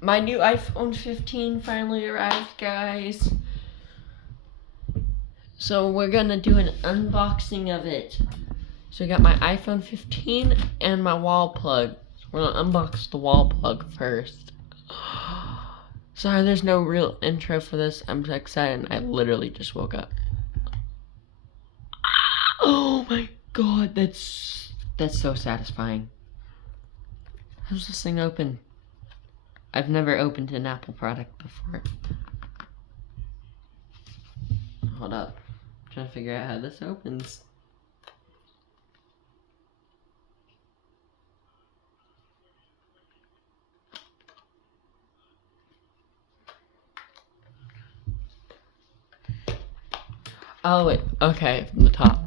My new iPhone 15 finally arrived, guys. So we're gonna do an unboxing of it. So I got my iPhone 15 and my wall plug. We're gonna unbox the wall plug first. Sorry, there's no real intro for this. I'm so excited. I literally just woke up. Oh my god, that's so satisfying. How's this thing open? I've never opened an Apple product before. Hold up. I'm trying to figure out how this opens. Oh wait, okay, from the top.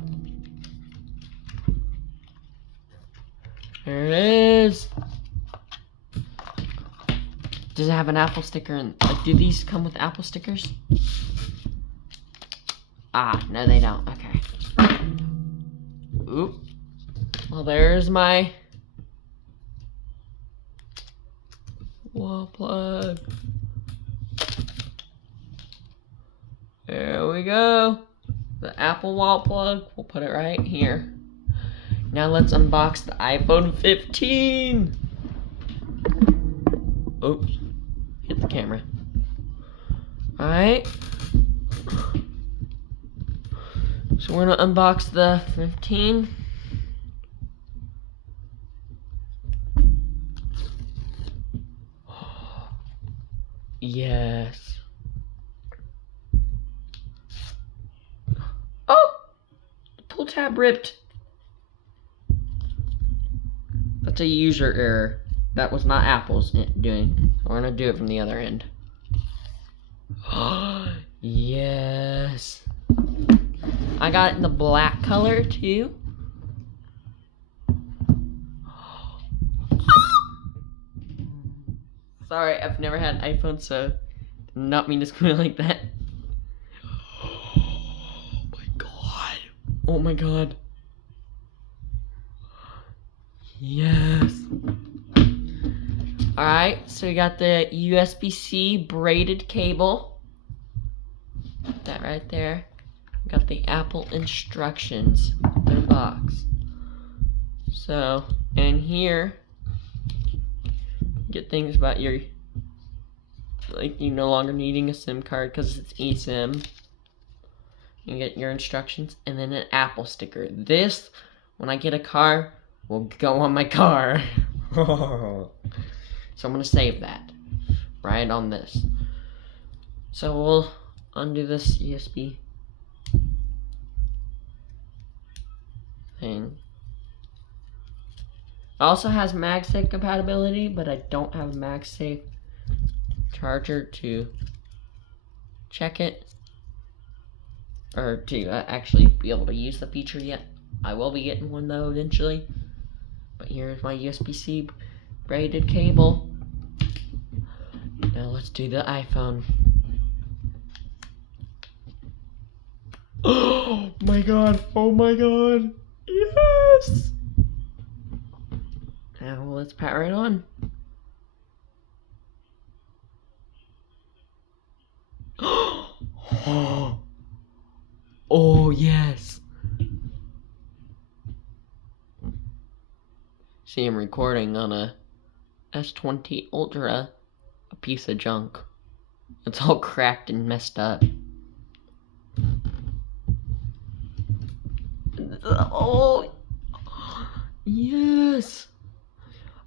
There it is. Does it have an Apple sticker? Like, do these come with Apple stickers? Ah, no they don't, okay. Oop. Well, there's my wall plug. There we go. The Apple wall plug. We'll put it right here. Now let's unbox the iPhone 15. Oops. Hit the camera. Alright. So we're gonna unbox the 15. Yes. Oh! The pull tab ripped. That's a user error. That was not Apple's doing. We're gonna do it from the other end. Yes. I got it in the black color too. Sorry, I've never had an iPhone, so did not mean to squeal like that. Oh my god. Oh my god. Yes. Alright, so we got the USB-C braided cable. Put that right there. We got the Apple instructions in the box. So, and here, get things about your, like, you no longer needing a SIM card because it's eSIM. You get your instructions and then an Apple sticker. This, when I get a car, will go on my car. So I'm gonna save that right on this. So we'll undo this USB thing. It also has MagSafe compatibility, but I don't have a MagSafe charger to check it, or to actually be able to use the feature yet. I will be getting one though eventually. But here's my USB-C braided cable. Now let's do the iPhone. Oh my god, oh my god, yes! Now let's power it on. Oh yes. See, I'm recording on a S20 Ultra, a piece of junk. It's all cracked and messed up. Oh, yes.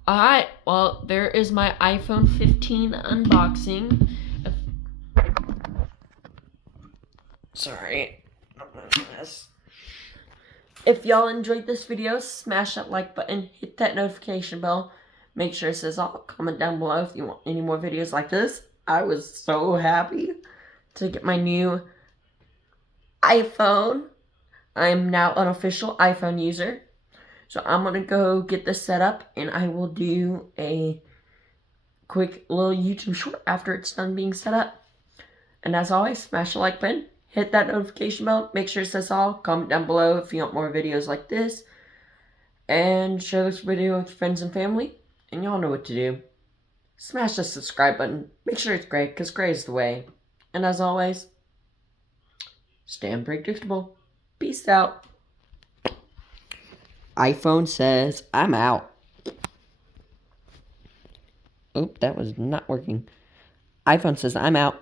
Alright, well, there is my iPhone 15 unboxing. Sorry. If y'all enjoyed this video, smash that like button, hit that notification bell, make sure it says all, comment down below if you want any more videos like this. I was so happy to get my new iPhone. I am now an official iPhone user. So I'm going to go get this set up and I will do a quick little YouTube short after it's done being set up. And as always, smash the like button. Hit that notification bell. Make sure it says all. Comment down below if you want more videos like this. And share this video with friends and family. And y'all know what to do. smash the subscribe button. Make sure it's gray, because gray is the way. And as always, stay unpredictable. Peace out. iPhone says, I'm out. Oop, that was not working. iPhone says, I'm out.